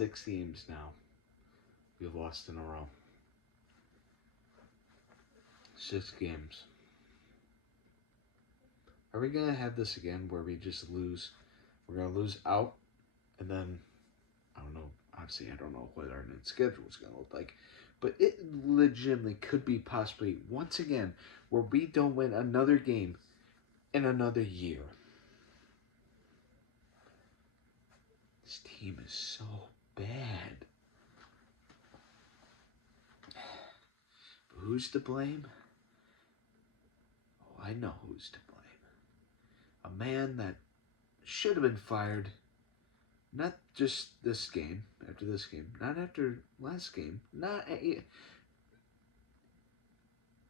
6 games now we've lost in a row. 6 games. Are we going to have this again where we just lose? We're going to lose out, and then, I don't know. Obviously, I don't know what our next schedule is going to look like. But it legitimately could be possibly, once again, where we don't win another game in another year. This team is so bad. But who's to blame? Oh, I know who's to blame. A man that should have been fired, not just this game, after this game, not after last game, not,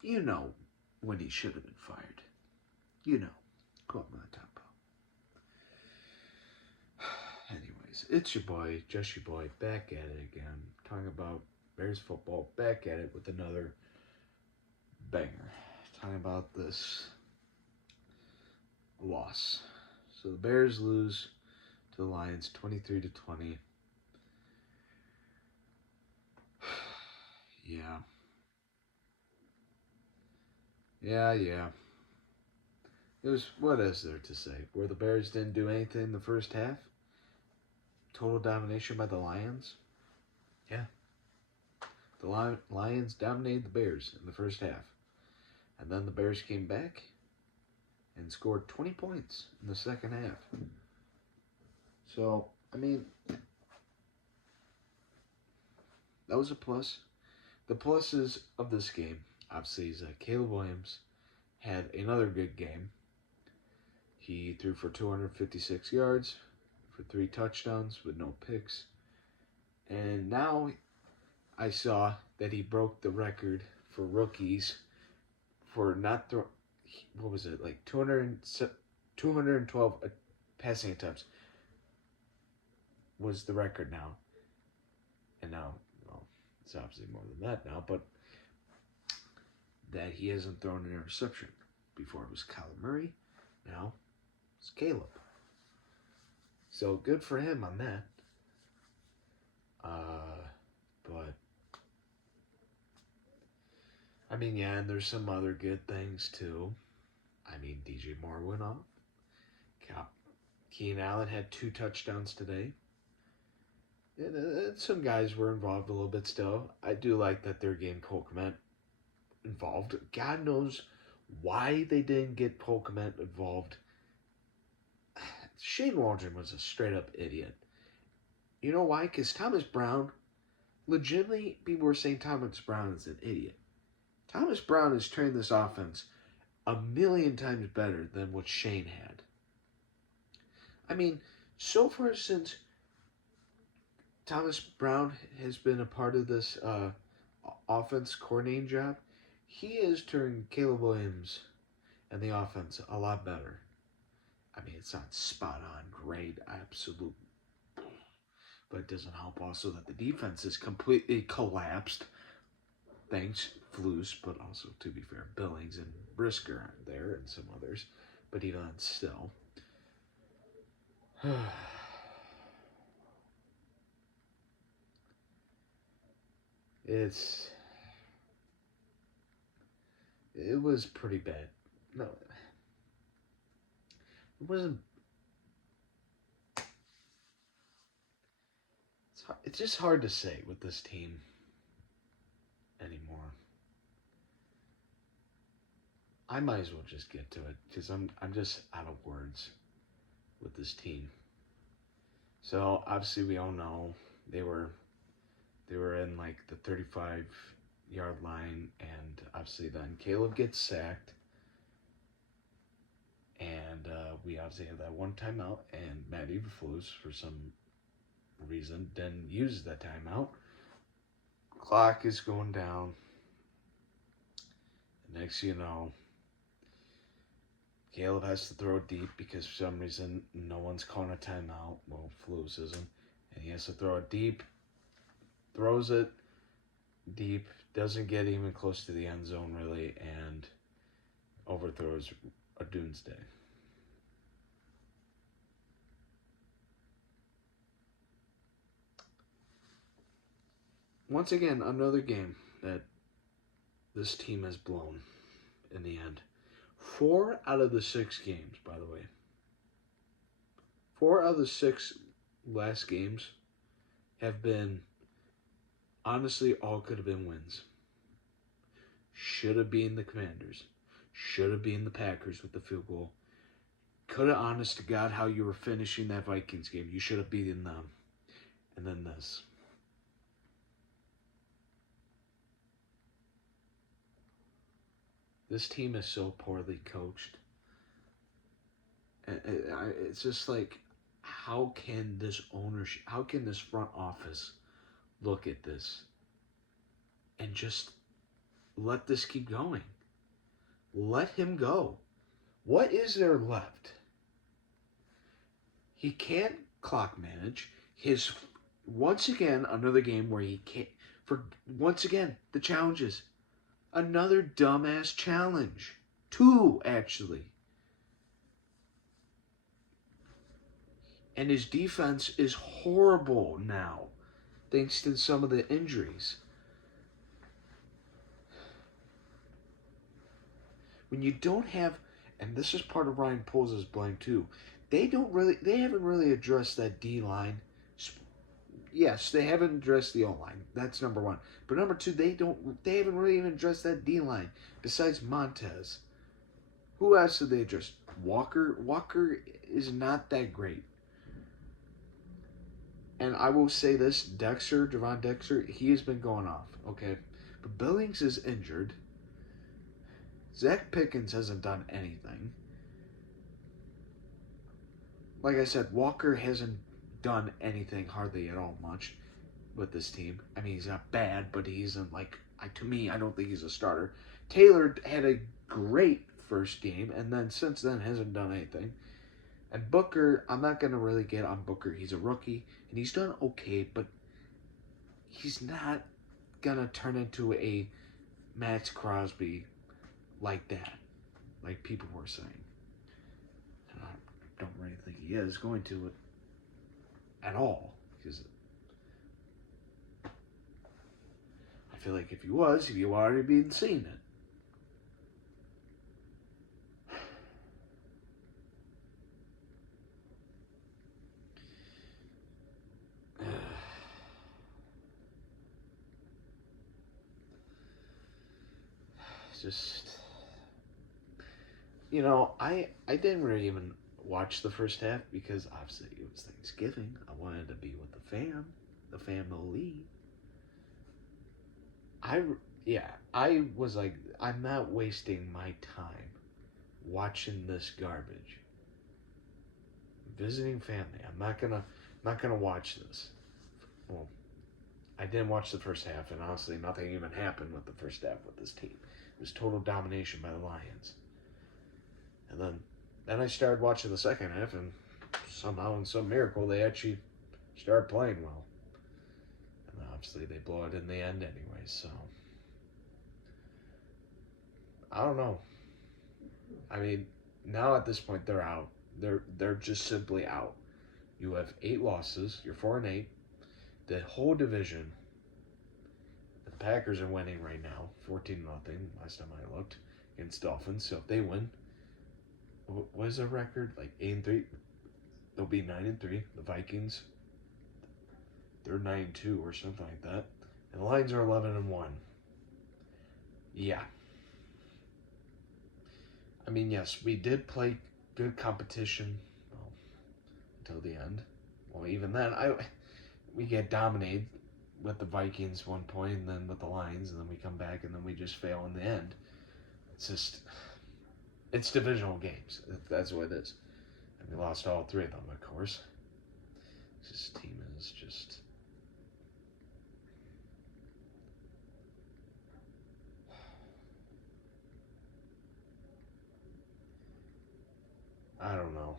you know when he should have been fired. You know. Go up my top. Anyways, it's your boy, just your boy, back at it again. Talking about Bears football, back at it with another banger. Talking about this loss. So the Bears lose to the Lions 23-20. Yeah. Yeah. It was, what is there to say? Where the Bears didn't do anything in the first half? Total domination by the Lions? Yeah. The Lions dominated the Bears in the first half. And then the Bears came back and scored 20 points in the second half. So, I mean, that was a plus. The pluses of this game, obviously, is that Caleb Williams had another good game. He threw for 256 yards, for 3 touchdowns with no picks. And now I saw that he broke the record for rookies for not throwing, what was it, like 212 passing attempts was the record now. And now, well, it's obviously more than that now, but that he hasn't thrown an interception. Before it was Kyler Murray, now it's Caleb. So good for him on that. But I mean, yeah, and there's some other good things too. I mean, DJ Moore went off. Keenan Allen had 2 touchdowns today. And some guys were involved a little bit still. I do like that they're getting Cole Kmet involved. God knows why they didn't get Cole Kmet involved. Shane Waldron was a straight up idiot. You know why? Because Thomas Brown, legitimately, people were saying Thomas Brown is an idiot. Thomas Brown has trained this offense a million times better than what Shane had. I mean, so far since Thomas Brown has been a part of this offense coordinating job, he has turned Caleb Williams and the offense a lot better. I mean, it's not spot on, great, absolute, but it doesn't help also that the defense is completely collapsed. Thanks, Flus, but also, to be fair, Billings and Brisker aren't there and some others. But even then, still. It was pretty bad. No, it wasn't. It's just hard to say with this team anymore. I might as well just get to it because I'm just out of words with this team. So obviously we all know they were in like the 35-yard line, and obviously then Caleb gets sacked, and we obviously have that one timeout, and Matt Eberflus for some reason didn't use that timeout. Clock is going down. The next you know, Caleb has to throw deep because for some reason no one's calling a timeout. Well, Flus isn't. And he has to throw it deep. Throws it deep. Doesn't get even close to the end zone really. And overthrows a Doomsday. once again, another game that this team has blown in the end. 4 out of the 6 games, by the way. 4 out of the 6 last games have been, honestly, all could have been wins. Should have been the Commanders. Should have been the Packers with the field goal. Could have, honest to God, how you were finishing that Vikings game. You should have beaten them. And then this. This team is so poorly coached. It's just like, how can this ownership, how can this front office look at this and just let this keep going? Let him go. What is there left? He can't clock manage. Once again, another game where he can't, once again, the challenges. Another dumbass challenge. 2, actually. And his defense is horrible now, thanks to some of the injuries. When you don't have, and this is part of Ryan Poles' blame too, they haven't really addressed that D line. Yes, they haven't addressed the O line. That's number one. But number two, they haven't really even addressed that D line. Besides Montez, who else did they address? Walker. Walker is not that great. And I will say this, Javon Dexter, he has been going off, okay? But Billings is injured. Zach Pickens hasn't done anything. Like I said, Walker hasn't done anything hardly at all much with this team. I mean, he's not bad, but he isn't like, to me, I don't think he's a starter. Taylor had a great first game, and then since then hasn't done anything. And Booker, I'm not going to really get on Booker. He's a rookie, and he's done okay, but he's not going to turn into a Max Crosby like that, like people were saying. And I don't really think he is going to it at all, because I feel like if he was, you already been seeing it. Just, I didn't really even watch the first half because obviously it was Thanksgiving. I wanted to be with the family. I was like, I'm not wasting my time watching this garbage. Visiting family. I'm not gonna watch this. Well, I didn't watch the first half, and honestly, nothing even happened with the first half with this team. It was total domination by the Lions. And then I started watching the second half, and somehow, in some miracle, they actually started playing well. And obviously, they blow it in the end anyway, so. I don't know. I mean, now at this point, they're out. They're just simply out. You have 8 losses. You're 4-8. The whole division, the Packers are winning right now, 14-0. Last time I looked against Dolphins. So if they win, what is their record? Like 8-3. They'll be 9-3. The Vikings, they're 9-2 or something like that. And the Lions are 11-1. Yeah. I mean, yes, we did play good competition, well, until the end. Well, even then, we get dominated with the Vikings one point, and then with the Lions, and then we come back, and then we just fail in the end. It's divisional games. That's what it is. And we lost all 3 of them, of course. This team is just... I don't know.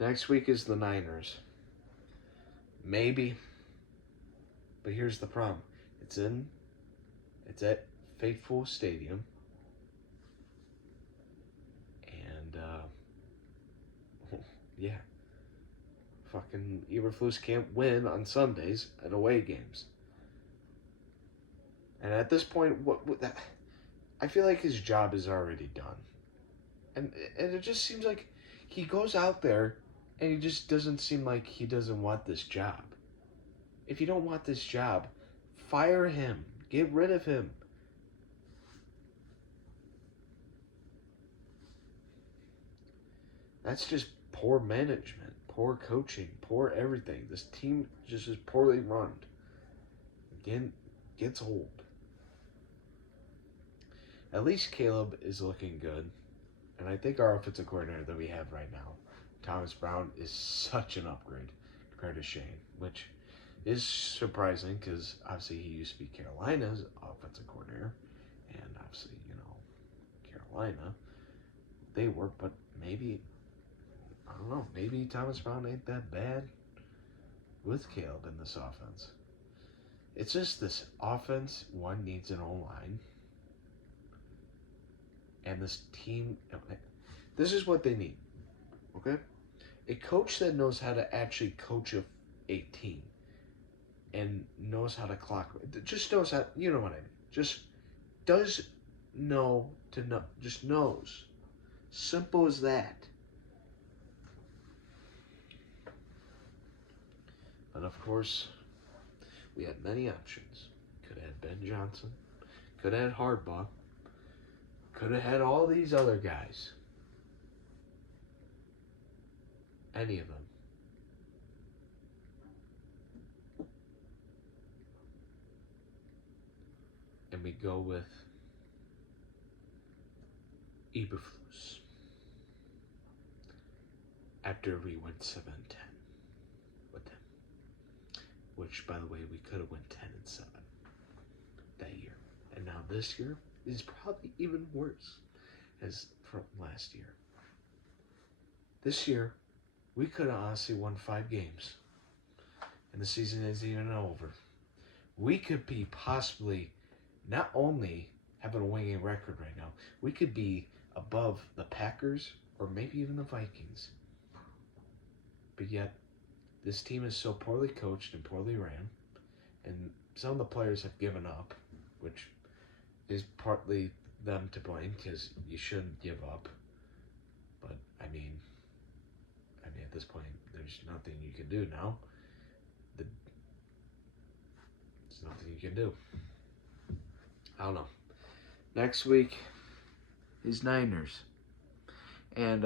Next week is the Niners. Maybe. But here's the problem. It's at Faithful Stadium. And, yeah. fucking Eberflus can't win on Sundays at away games. And at this point, what that, I feel like his job is already done. And it just seems like he goes out there and he just doesn't seem like he doesn't want this job. If you don't want this job, fire him. Get rid of him. That's just poor management, poor coaching, poor everything. This team just is poorly run. Again, gets old. At least Caleb is looking good. And I think our offensive coordinator that we have right now, Thomas Brown, is such an upgrade compared to Shane, which is surprising because obviously he used to be Carolina's offensive coordinator. And obviously, Carolina, they were, but maybe, I don't know, maybe Thomas Brown ain't that bad with Caleb in this offense. It's just this offense, one needs an O-line. And this team, this is what they need, okay? A coach that knows how to actually coach a team and knows how to clock, just knows how, you know what I mean, just does know to know, just knows. Simple as that. But of course, we had many options. Could have had Ben Johnson, could have had Harbaugh, could have had all these other guys. Any of them. And we go with Eberflus. After we went 7-10 with them. Which, by the way, we could have went 10-7 that year. And now this year is probably even worse as from last year. This year, we could have honestly won 5 games. And the season isn't even over. We could be possibly not only having a winning record right now, we could be above the Packers or maybe even the Vikings. But yet, this team is so poorly coached and poorly ran, and some of the players have given up, which is partly them to blame because you shouldn't give up. But I mean, at this point, there's nothing you can do now. There's nothing you can do. I don't know. Next week is Niners, and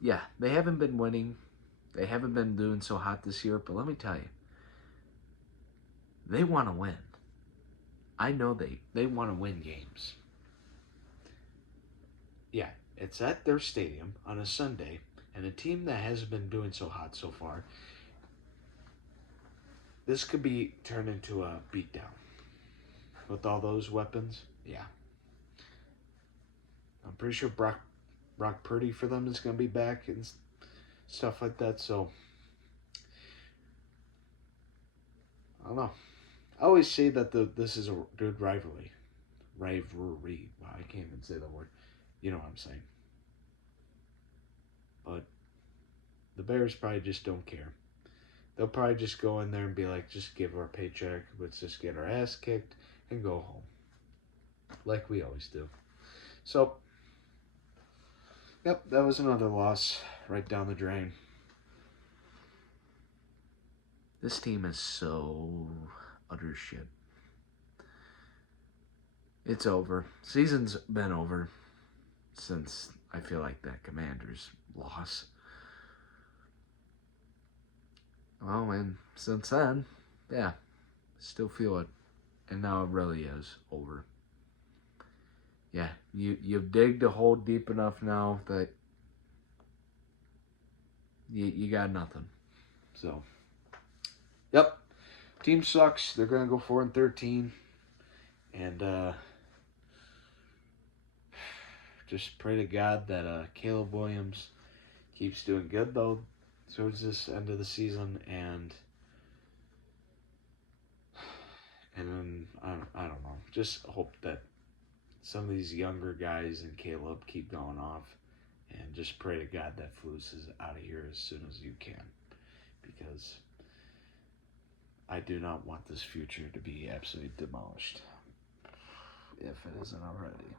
yeah, they haven't been winning. They haven't been doing so hot this year. But let me tell you, they want to win. I know they want to win games. Yeah, it's at their stadium on a Sunday, and a team that hasn't been doing so hot so far, this could be turned into a beatdown. With all those weapons, yeah. I'm pretty sure Brock Purdy for them is going to be back and stuff like that, so I don't know. I always say that this is a good rivalry. Rivalry. Wow, I can't even say that word. You know what I'm saying. But the Bears probably just don't care. They'll probably just go in there and be like, just give our paycheck, let's just get our ass kicked and go home. Like we always do. So, yep, that was another loss right down the drain. This team is so utter shit. It's over. Season's been over since I feel like that Commanders loss. Well, and since then, yeah, still feel it. And now it really is over. Yeah, you've digged a hole deep enough now that you got nothing. So, yep, team sucks. They're gonna go 4-13, and just pray to God that Caleb Williams keeps doing good though towards this end of the season, and then I don't know. Just hope that some of these younger guys and Caleb keep going off, and just pray to God that Flus is out of here as soon as you can, because I do not want this future to be absolutely demolished, if it isn't already.